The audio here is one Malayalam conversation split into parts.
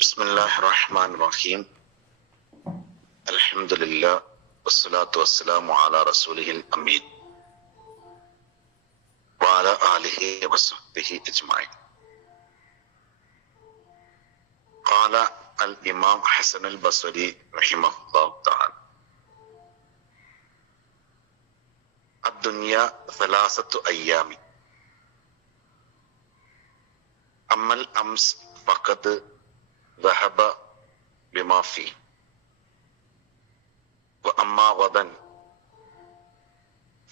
ബിസ്മില്ലാഹിർ റഹ്മാനിർ റഹീം. അൽഹംദുലില്ലാഹ് വസ്സലാത്തു വസ്സലാമു അലാ റസൂലിഹിൽ അമീൻ വഅലാ ആലിഹി വസഹ്ബിഹി അജ്മഈൻ. ഖാല അൽ ഇമാം ഹസൻ അൽ ബസ്രി റഹിമഹുല്ലാഹു തആല അദ്ദുനിയ സലാസത്തു അയ്യാമി അമ്മൽ അംസ് ഫഖദ് ذهب بما فيه وأما غدا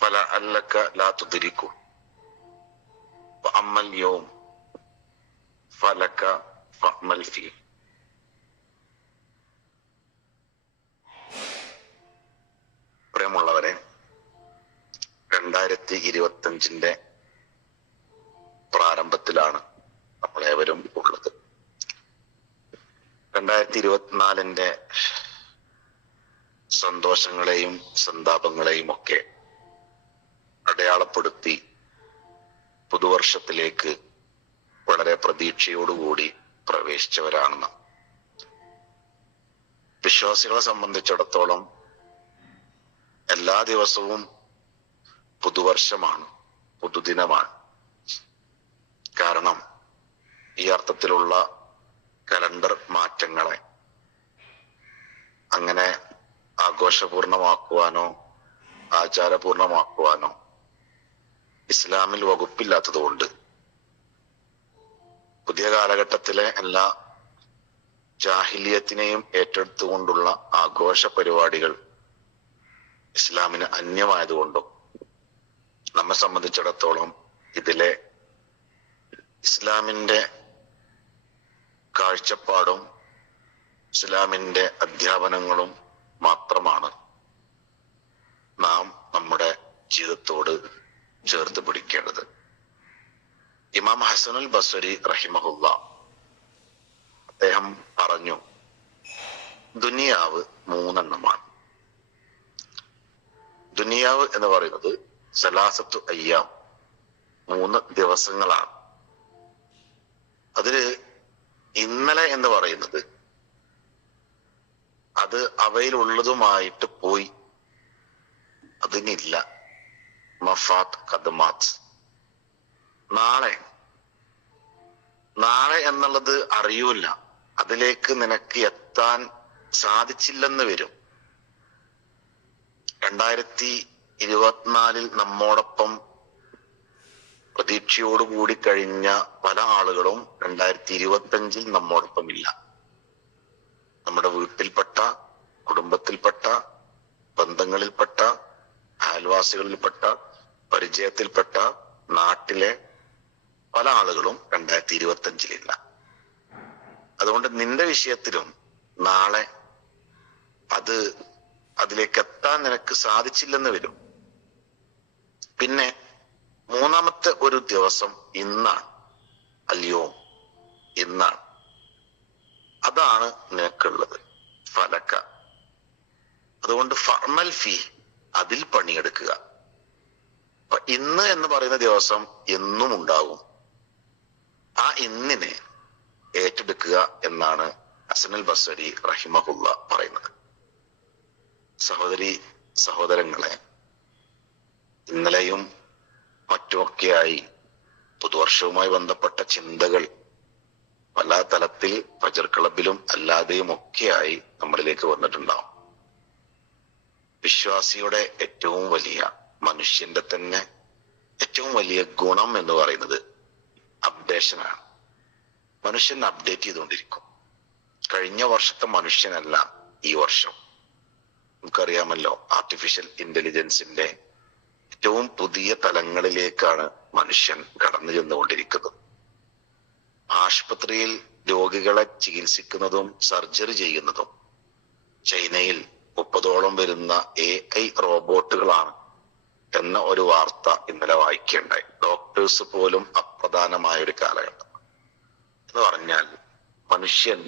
فلعلك لا تدركه وأما اليوم فلك فأمل فيه. പ്രിയമുള്ളവരെ, 2025 പ്രാരംഭത്തിലാണ് നമ്മളേവരും ഉള്ളത്. 2024 സന്തോഷങ്ങളെയും സന്താപങ്ങളെയും ഒക്കെ അടയാളപ്പെടുത്തി പുതുവർഷത്തിലേക്ക് വളരെ പ്രതീക്ഷയോടുകൂടി പ്രവേശിച്ചവരാണ് നാം. വിശ്വാസികളെ സംബന്ധിച്ചിടത്തോളം എല്ലാ ദിവസവും പുതുവർഷമാണ്, പുതുദിനമാണ്. കാരണം ഈ അർത്ഥത്തിലുള്ള കലണ്ടർ മാറ്റങ്ങളെ അങ്ങനെ ആഘോഷപൂർണമാക്കുവാനോ ആചാരപൂർണമാക്കുവാനോ ഇസ്ലാമിൽ വകുപ്പില്ലാത്തതുകൊണ്ട് പുതിയ കാലഘട്ടത്തിലെ എല്ലാ ജാഹിലിയത്തിനെയും ഏറ്റെടുത്തുകൊണ്ടുള്ള ആഘോഷ പരിപാടികൾ ഇസ്ലാമിന് അന്യമായതുകൊണ്ടും നമ്മെ സംബന്ധിച്ചിടത്തോളം ഇതിലെ ഇസ്ലാമിന്റെ കാഴ്ചപ്പാടും ഇസ്ലാമിന്റെ അധ്യാപനങ്ങളും മാത്രമാണ് നാം നമ്മുടെ ജീവിതത്തോട് ചേർത്ത് പിടിക്കേണ്ടത്. ഇമാം ഹസനുൽ ബസ്രി റഹിമഹുല്ലാ അദ്ദേഹം പറഞ്ഞു, ദുനിയാവ് 3 എണ്ണമാണ്. ദുനിയാവ് എന്ന് പറയുന്നത് സലാസത്തു അയ്യാം, 3 ദിവസങ്ങളാണ്. അതില് ഇന്നലെ എന്ന് പറയുന്നത് അത് അവയിലുള്ളതുമായിട്ട് പോയി, അതിനില്ല. മഫാത്ത് ഖദമാത്ത്. നാളെ എന്നുള്ളത് അറിയൂല, അതിലേക്ക് നിനക്ക് എത്താൻ സാധിച്ചില്ലെന്ന് വരും. 2024 നമ്മോടൊപ്പം പ്രതീക്ഷയോടുകൂടി കഴിഞ്ഞ പല ആളുകളും 2025 നമ്മോടൊപ്പം ഇല്ല. നമ്മുടെ വീട്ടിൽപ്പെട്ട, കുടുംബത്തിൽപ്പെട്ട, ബന്ധങ്ങളിൽപ്പെട്ട, അയൽവാസികളിൽപ്പെട്ട, പരിചയത്തിൽപ്പെട്ട, നാട്ടിലെ പല ആളുകളും 2025 ഇല്ല. അതുകൊണ്ട് നിന്റെ വിഷയത്തിലും നാളെ അതിലേക്ക് എത്താൻ നിനക്ക് സാധിച്ചില്ലെന്ന് വരും. പിന്നെ 3ാമത്തെ ഒരു ദിവസം ഇന്നാണ്, അല്ലയോ ഇന്നാണ്. അതാണ് നിനക്കുള്ളത്, ഫലക്ക. അതുകൊണ്ട് ഫഅമൽ ഫീ, അതിൽ പണിയെടുക്കുക. അപ്പൊ ഇന്ന് എന്ന് പറയുന്ന ദിവസം എന്നും ഉണ്ടാകും. ആ ഇന്നിനെ ഏറ്റെടുക്കുക എന്നാണ് ഹസനുൽ ബസ്രി റഹിമഹുല്ല പറയുന്നത്. സഹോദരങ്ങളെ, ഇന്നലെയും മറ്റുമൊക്കെയായി പുതുവർഷവുമായി ബന്ധപ്പെട്ട ചിന്തകൾ പല തലത്തിൽ ഫജർ ക്ലബിലും അല്ലാതെയും ഒക്കെയായി നമ്മളിലേക്ക് വന്നിട്ടുണ്ടാവും. വിശ്വാസിയുടെ ഏറ്റവും വലിയ, മനുഷ്യന്റെ തന്നെ ഏറ്റവും വലിയ ഗുണം എന്ന് പറയുന്നത് അപ്ഡേഷനാണ്. മനുഷ്യൻ അപ്ഡേറ്റ് ചെയ്തുകൊണ്ടിരിക്കും. കഴിഞ്ഞ വർഷത്തെ മനുഷ്യനല്ല ഈ വർഷം. നമുക്കറിയാമല്ലോ, ആർട്ടിഫിഷ്യൽ ഇന്റലിജൻസിന്റെ ഏറ്റവും പുതിയ തലങ്ങളിലേക്കാണ് മനുഷ്യൻ കടന്നു ചെന്നുകൊണ്ടിരിക്കുന്നത്. ആശുപത്രിയിൽ രോഗികളെ ചികിത്സിക്കുന്നതും സർജറി ചെയ്യുന്നതും ചൈനയിൽ 30ഓളം വരുന്ന AI റോബോട്ടുകളാണ് എന്ന ഒരു വാർത്ത ഇന്നലെ വായിക്കുകയുണ്ടായി. ഡോക്ടേഴ്സ് പോലും അപ്രധാനമായ ഒരു കാലഘട്ടം എന്ന് പറഞ്ഞാൽ മനുഷ്യൻ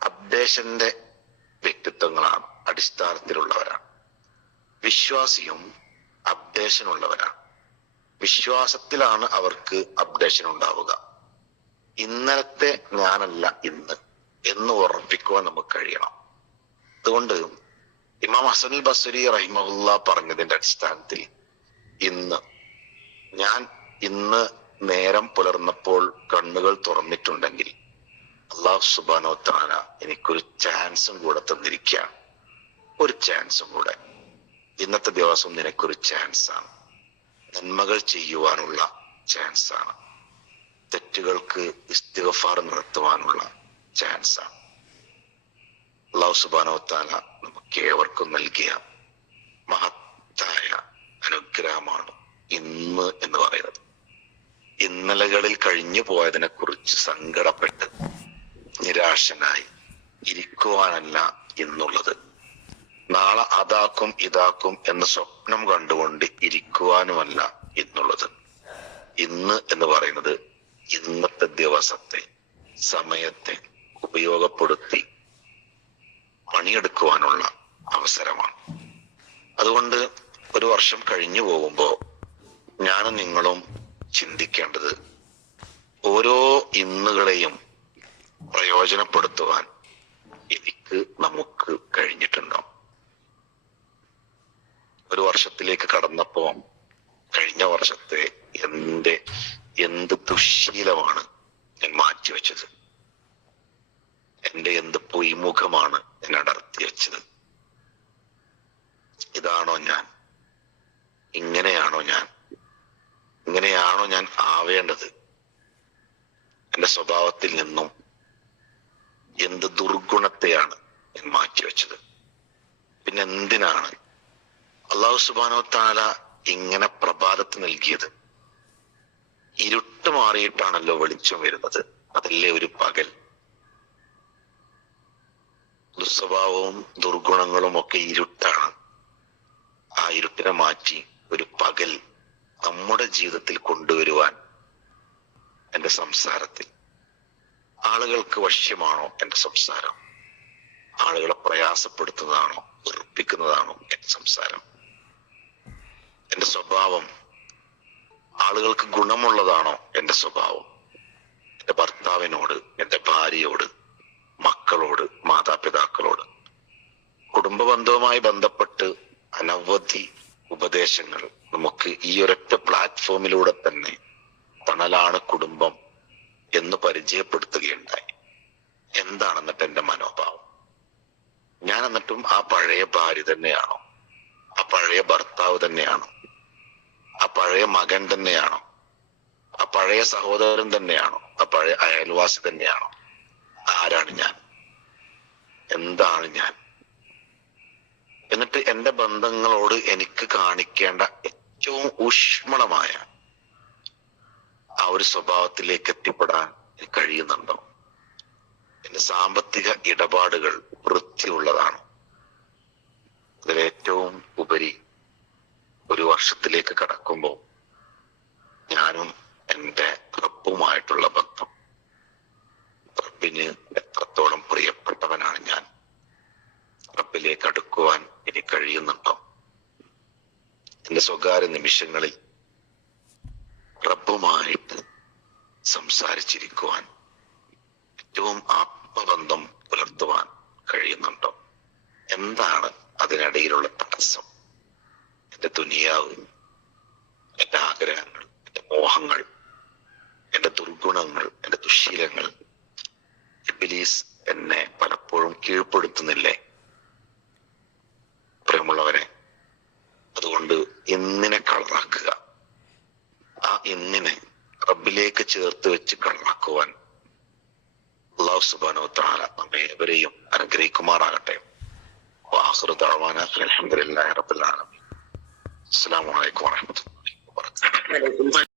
അപ്ഡേഷന്റെ വ്യക്തിത്വങ്ങളാണ്, അടിസ്ഥാനത്തിലുള്ളവരാണ്. വിശ്വാസിയും അപ്ഡേഷൻ ഉള്ളവരാണ്. വിശ്വാസത്തിലാണ് അവർക്ക് അപ്ഡേഷൻ ഉണ്ടാവുക. ഇന്നലത്തെ ഞാനല്ല ഇന്ന്, എന്ന് ഉറപ്പിക്കുവാൻ നമുക്ക് കഴിയണം. അതുകൊണ്ട് ഇമാം ഹസൻ അൽ ബസ്രി റഹിമഹുല്ലാ പറഞ്ഞതിന്റെ അടിസ്ഥാനത്തിൽ ഇന്ന് നേരം പുലർന്നപ്പോൾ കണ്ണുകൾ തുറന്നിട്ടുണ്ടെങ്കിൽ അല്ലാഹു സുബ്ഹാനഹു വ തആല എനിക്കൊരു ചാൻസും കൂടെ തന്നിരിക്കുകയാണ്. ഒരു ചാൻസും കൂടെ. ഇന്നത്തെ ദിവസം നിനക്കൊരു ചാൻസാണ്. നന്മകൾ ചെയ്യുവാനുള്ള ചാൻസാണ്. തെറ്റുകൾക്ക് ഇസ്തിഗ്ഫാർ നടത്തുവാനുള്ള ചാൻസാണ്. അല്ലാഹു സുബ്ഹാനഹു വ തആല നമുക്ക് ഏവർക്കും നൽകിയ മഹത്തായ അനുഗ്രഹമാണ് ഇന്ന് എന്ന് പറയുന്നത്. ഇന്നലകളിൽ കഴിഞ്ഞു പോയതിനെ കുറിച്ച് സങ്കടപ്പെട്ട് നിരാശനായി ഇരിക്കുവാനല്ല ഇന്നുള്ളത്. നാളെ അതാക്കും ഇതാക്കും എന്ന സ്വപ്നം കണ്ടുകൊണ്ട് ഇരിക്കുവാനുമല്ല ഇന്നുള്ളത്. ഇന്ന് എന്ന് പറയുന്നത് ഇന്നത്തെ ദിവസത്തെ സമയത്തെ ഉപയോഗപ്പെടുത്തി പണിയെടുക്കുവാനുള്ള അവസരമാണ്. അതുകൊണ്ട് ഒരു വർഷം കഴിഞ്ഞു പോകുമ്പോ ഞാനും നിങ്ങളും ചിന്തിക്കേണ്ടത് ഓരോ ഇന്നുകളെയും പ്രയോജനപ്പെടുത്തുവാൻ നമുക്ക് കഴിഞ്ഞിട്ടുണ്ടോ? ഒരു വർഷത്തിലേക്ക് കടന്നപ്പോ കഴിഞ്ഞ വർഷത്തെ എന്ത് ദുശ്ശീലമാണ് ഞാൻ മാറ്റിവെച്ചത്, എന്റെ എന്ത് പൊയ്മുഖമാണ് ഞാൻ അടർത്തി വെച്ചത്. ഇതാണോ ഞാൻ? ഇങ്ങനെയാണോ ഞാൻ ആവേണ്ടത്? എന്റെ സ്വഭാവത്തിൽ നിന്നും എന്ത് ദുർഗുണത്തെയാണ് ഞാൻ മാറ്റിവെച്ചത്? പിന്നെ എന്തിനാണ് അല്ലാഹു സുബ്ഹാനഹു വ തആല ഇങ്ങനെ പ്രഭാതത്ത് നൽകിയത്? ഇരുട്ട് മാറിയിട്ടാണല്ലോ വെളിച്ചം വരുന്നത്. അതല്ലേ ഒരു പകൽ? ദുസ്വഭാവവും ദുർഗുണങ്ങളും ഒക്കെ ഇരുട്ടാണ്. ആ ഇരുട്ടിനെ മാറ്റി ഒരു പകൽ നമ്മുടെ ജീവിതത്തിൽ കൊണ്ടുവരുവാൻ എന്റെ സംസാരത്തിൽ ആളുകൾക്ക് വശ്യമാണോ എന്റെ സംസാരം? ആളുകളെ പ്രയാസപ്പെടുത്തുന്നതാണോ വെറുപ്പിക്കുന്നതാണോ എന്റെ സംസാരം? എന്റെ സ്വഭാവം ആളുകൾക്ക് ഗുണമുള്ളതാണോ എന്റെ സ്വഭാവം? എന്റെ ഭർത്താവിനോട്, എന്റെ ഭാര്യയോട്, മക്കളോട്, മാതാപിതാക്കളോട്, കുടുംബ ബന്ധവുമായി ബന്ധപ്പെട്ട് അനവധി ഉപദേശങ്ങൾ നമുക്ക് ഈ ഒരൊറ്റ പ്ലാറ്റ്ഫോമിലൂടെ തന്നെ തണലാണ് കുടുംബം എന്ന് പരിചയപ്പെടുത്തുകയുണ്ടായി. എന്താണെന്നിട്ട് എന്റെ മനോഭാവം? ഞാൻ എന്നിട്ടും ആ പഴയ ഭാര്യ തന്നെയാണോ? ആ പഴയ ഭർത്താവ് തന്നെയാണോ? ആ പഴയ മകൻ തന്നെയാണോ? ആ പഴയ സഹോദരൻ തന്നെയാണോ? ആ പഴയ അയൽവാസി തന്നെയാണോ? ആരാണ് ഞാൻ? എന്താണ് ഞാൻ? എന്നിട്ട് എന്റെ ബന്ധങ്ങളോട് എനിക്ക് കാണിക്കേണ്ട ഏറ്റവും ഊഷ്മളമായ ആ ഒരു സ്വഭാവത്തിലേക്ക് എത്തിപ്പെടാൻ എനിക്ക് കഴിയുന്നുണ്ടോ? എന്റെ സാമ്പത്തിക ഇടപാടുകൾ വൃത്തിയുള്ളതാണോ? അതിലേറ്റവും ഉപരി ഒരു വർഷത്തിലേക്ക് കടക്കുമ്പോൾ ഞാനും എന്റെ റബ്ബുമായിട്ടുള്ള ബന്ധം, റബ്ബിന് എത്രത്തോളം പ്രിയപ്പെട്ടവനാണ് ഞാൻ? റബ്ബിലേക്ക് അടുക്കുവാൻ എനിക്ക് കഴിയുന്നുണ്ടോ? എന്റെ സ്വകാര്യ നിമിഷങ്ങളിൽ റബ്ബുമായിട്ട് സംസാരിച്ചിരിക്കുവാൻ, ഏറ്റവും ആത്മബന്ധം പുലർത്തുവാൻ കഴിയുന്നുണ്ടോ? എന്താണ് അതിനിടയിലുള്ള തടസ്സം? എന്റെ ദുനിയാവ്, എന്റെ ആഗ്രഹങ്ങൾ, എന്റെ മോഹങ്ങൾ, എന്റെ ദുർഗുണങ്ങൾ, എന്റെ ദുശ്ശീലങ്ങൾ, ഇബ്ലീസ് എന്നെ പലപ്പോഴും കീഴ്പ്പെടുത്തുന്നില്ലേ? പ്രിയമുള്ളവരെ, അതുകൊണ്ട് ഇന്നിനെ കളറാക്കുക. ആ ഇന്നിനെ റബ്ബിലേക്ക് ചേർത്ത് വെച്ച് കളറാക്കുവാൻ അല്ലാഹു സുബ്ഹാനഹു വ തആല നമ്മെ ഏവരെയും അനുഗ്രഹിക്കുമാറാകട്ടെ. വആഖിറു ദഅവാനാ അൽഹംദുലില്ലാഹി റബ്ബിൽ ആലമീൻ. അസ്സലാമു അലൈക്കും വറഹ്മത്തുള്ളാഹി വബറകാതുഹു.